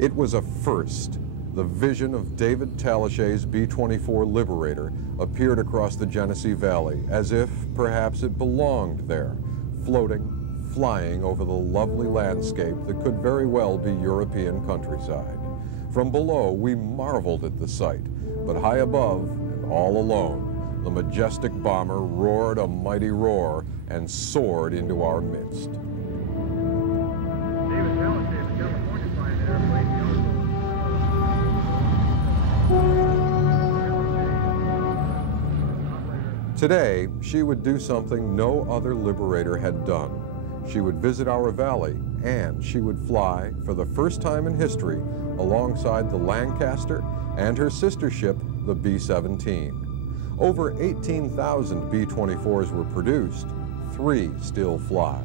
It was a first. The vision of David Talachay's B-24 Liberator appeared across the Genesee Valley as if perhaps it belonged there, floating, flying over the lovely landscape that could very well be European countryside. From below, we marveled at the sight, but high above and all alone, the majestic bomber roared a mighty roar and soared into our midst. David Talachay, the California flying airplane, Today, she would do something no other Liberator had done. She would visit our valley, and she would fly, for the first time in history, alongside the Lancaster and her sister ship, the B-17. Over 18,000 B-24s were produced, 3 still fly.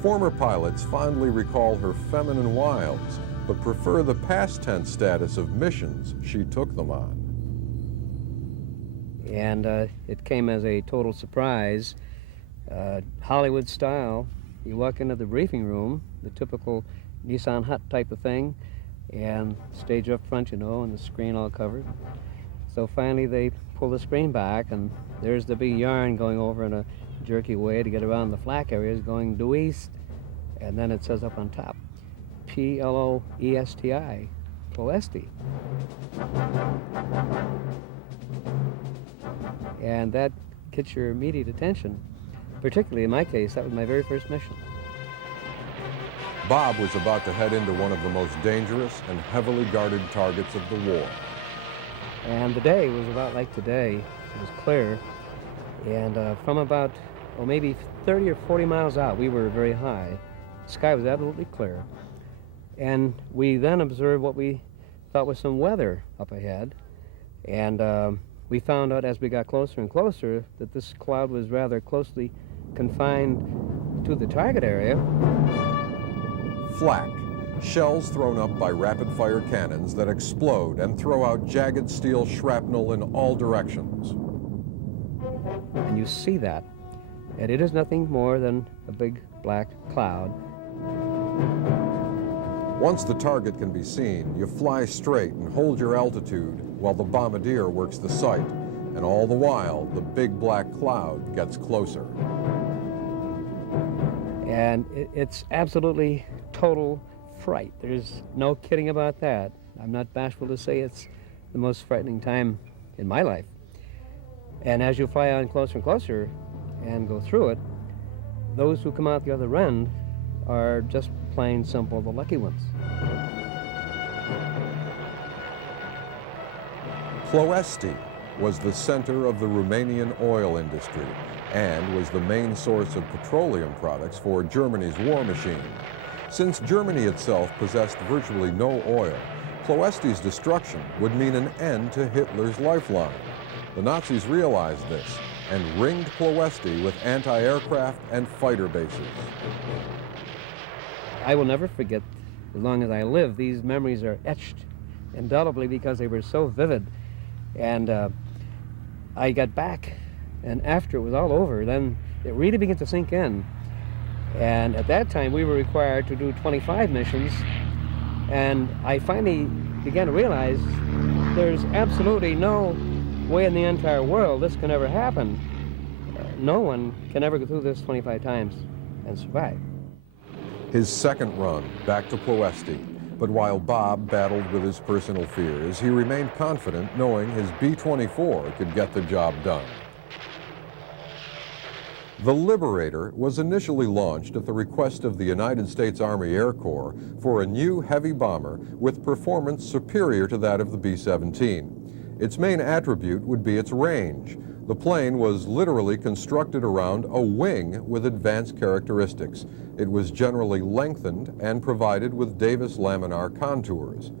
Former pilots fondly recall her feminine wiles, but prefer the past tense status of missions she took them on. And it came as a total surprise, Hollywood style. You walk into the briefing room, the typical Nissan Hut type of thing, and stage up front, you know, and the screen all covered. So finally they pull the screen back, and there's the big yarn going over in a jerky way to get around the flak areas going due east. And then it says up on top, P-L-O-E-S-T-I, Ploesti. And that gets your immediate attention. Particularly in my case, that was my very first mission. Bob was about to head into one of the most dangerous and heavily guarded targets of the war. And the day was about like today. It was clear. And from about, maybe 30 or 40 miles out, we were very high. The sky was absolutely clear. And we then observed what we thought was some weather up ahead. And we found out as we got closer and closer that this cloud was rather closely confined to the target area. Flak, shells thrown up by rapid-fire cannons that explode and throw out jagged steel shrapnel in all directions. And you see that, and it is nothing more than a big black cloud. Once the target can be seen, you fly straight and hold your altitude while the bombardier works the sight, and all the while, the big black cloud gets closer. And it's absolutely total fright. There's no kidding about that. I'm not bashful to say it's the most frightening time in my life. And as you fly on closer and closer and go through it, those who come out the other end are just plain simple the lucky ones. Ploesti was the center of the Romanian oil industry and was the main source of petroleum products for Germany's war machine. Since Germany itself possessed virtually no oil, Ploesti's destruction would mean an end to Hitler's lifeline. The Nazis realized this and ringed Ploesti with anti-aircraft and fighter bases. I will never forget, as long as I live, these memories are etched indelibly because they were so vivid. And I got back, and after it was all over, then it really began to sink in. And at that time, we were required to do 25 missions, and I finally began to realize there's absolutely no way in the entire world this can ever happen. No one can ever go through this 25 times and survive. His second run back to Ploesti, but while Bob battled with his personal fears, he remained confident knowing his B-24 could get the job done. The Liberator was initially launched at the request of the United States Army Air Corps for a new heavy bomber with performance superior to that of the B-17. Its main attribute would be its range. The plane was literally constructed around a wing with advanced characteristics. It was generally lengthened and provided with Davis laminar contours.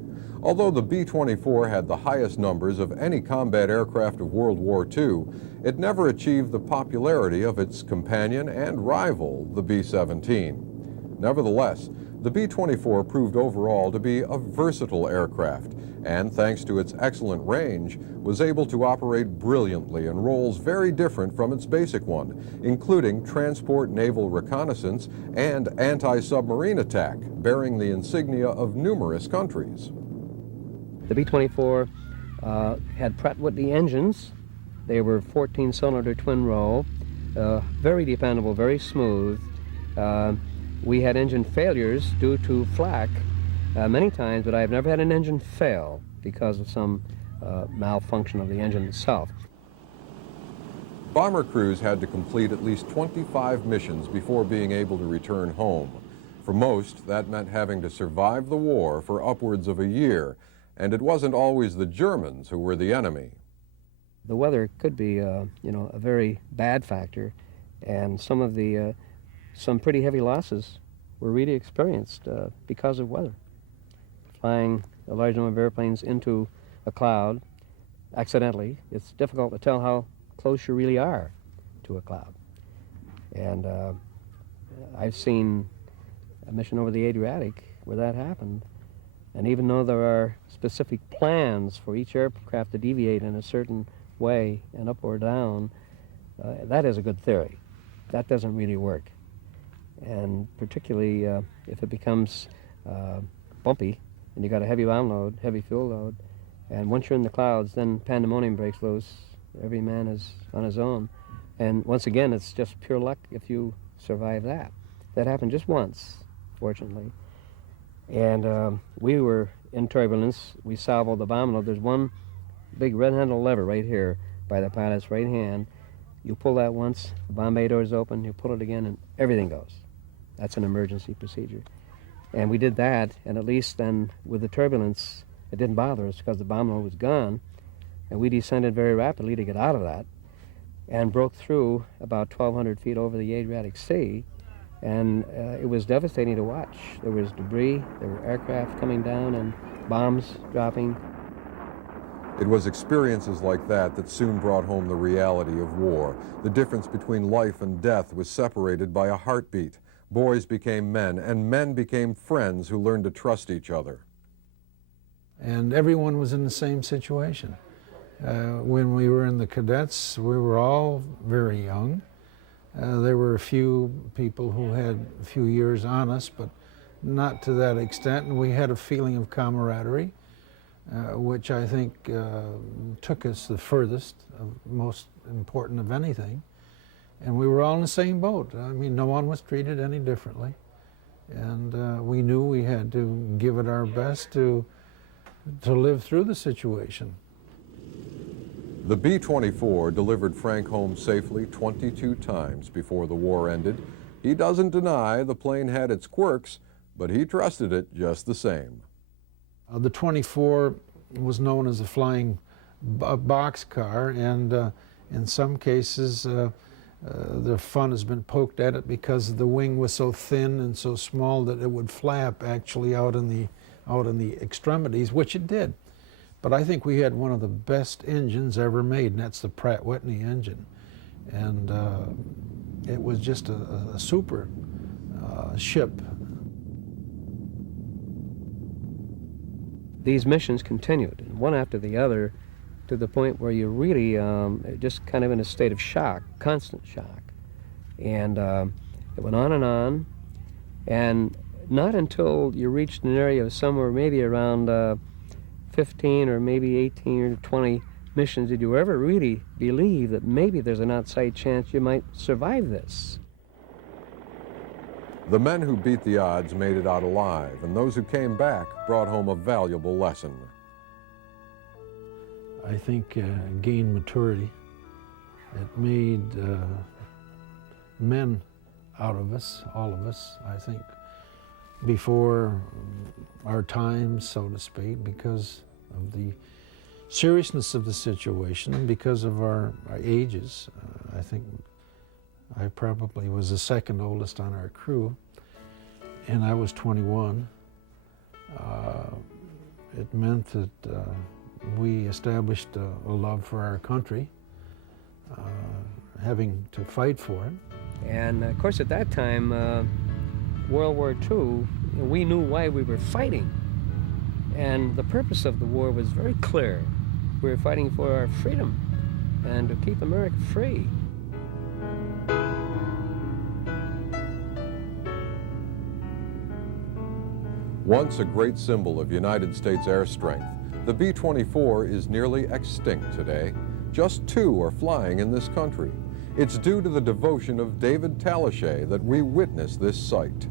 Although the B-24 had the highest numbers of any combat aircraft of World War II, it never achieved the popularity of its companion and rival, the B-17. Nevertheless, The B-24 proved overall to be a versatile aircraft, and thanks to its excellent range, was able to operate brilliantly in roles very different from its basic one, including transport naval reconnaissance and anti-submarine attack, bearing the insignia of numerous countries. The B-24 had Pratt & Whitney engines. They were 14-cylinder twin-roll, very dependable, very smooth. We had engine failures due to flak many times, but I've never had an engine fail because of some malfunction of the engine itself. Bomber crews had to complete at least 25 missions before being able to return home. For most, that meant having to survive the war for upwards of a year, and it wasn't always the Germans who were the enemy. The weather could be, a very bad factor, and some pretty heavy losses were really experienced because of weather. Flying a large number of airplanes into a cloud accidentally, it's difficult to tell how close you really are to a cloud. And I've seen a mission over the Adriatic where that happened. And even though there are specific plans for each aircraft to deviate in a certain way and up or down, that is a good theory. That doesn't really work. And particularly if it becomes bumpy and you got a heavy bomb load, heavy fuel load, and once you're in the clouds, then pandemonium breaks loose. Every man is on his own. And once again, it's just pure luck if you survive that. That happened just once, fortunately. And we were in turbulence. We salvoed the bomb load. There's one big red-handled lever right here by the pilot's right hand. You pull that once, the bomb bay door's open, you pull it again, and everything goes. That's an emergency procedure. And we did that, and at least then with the turbulence, it didn't bother us because the bomb load was gone. And we descended very rapidly to get out of that and broke through about 1,200 feet over the Adriatic Sea. And it was devastating to watch. There was debris, there were aircraft coming down and bombs dropping. It was experiences like that that soon brought home the reality of war. The difference between life and death was separated by a heartbeat. Boys became men, and men became friends who learned to trust each other. And everyone was in the same situation. When we were in the cadets, we were all very young. There were a few people who had a few years on us, but not to that extent, and we had a feeling of camaraderie, which I think took us the furthest, most important of anything. And we were all in the same boat. I mean, no one was treated any differently. And we knew we had to give it our best to live through the situation. The B-24 delivered Frank home safely 22 times before the war ended. He doesn't deny the plane had its quirks, but he trusted it just the same. The 24 was known as a flying boxcar, and in some cases the fun has been poked at it because the wing was so thin and so small that it would flap actually out in the extremities, which it did. But I think we had one of the best engines ever made, and that's the Pratt & Whitney engine. And it was just a super ship. These missions continued, one after the other, to the point where you're really just kind of in a state of shock, constant shock. And it went on, and not until you reached an area of somewhere maybe around 15 or maybe 18 or 20 missions did you ever really believe that maybe there's an outside chance you might survive this. The men who beat the odds made it out alive, and those who came back brought home a valuable lesson. I think gained maturity. It made men out of us, all of us, I think, before our time, so to speak, because of the seriousness of the situation and because of our ages. I think I probably was the second oldest on our crew, and I was 21. It meant that we established a love for our country, having to fight for it. And of course at that time, World War II we knew why we were fighting. And the purpose of the war was very clear. We were fighting for our freedom and to keep America free. Once a great symbol of United States air strength, the B-24 is nearly extinct today. Just 2 are flying in this country. It's due to the devotion of David Talichet that we witness this sight.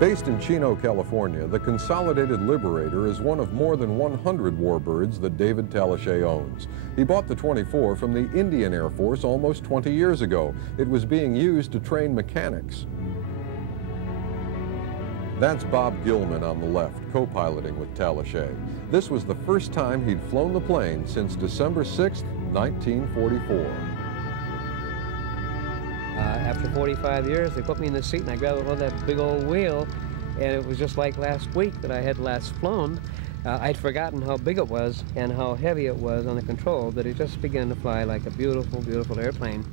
Based in Chino, California, the Consolidated Liberator is one of more than 100 warbirds that David Talichet owns. He bought the 24 from the Indian Air Force almost 20 years ago. It was being used to train mechanics. That's Bob Gilman on the left, co-piloting with Talichet. This was the first time he'd flown the plane since December 6, 1944. After 45 years, they put me in the seat and I grabbed hold of that big old wheel, and it was just like last week that I had last flown. I'd forgotten how big it was and how heavy it was on the control, that it just began to fly like a beautiful, beautiful airplane.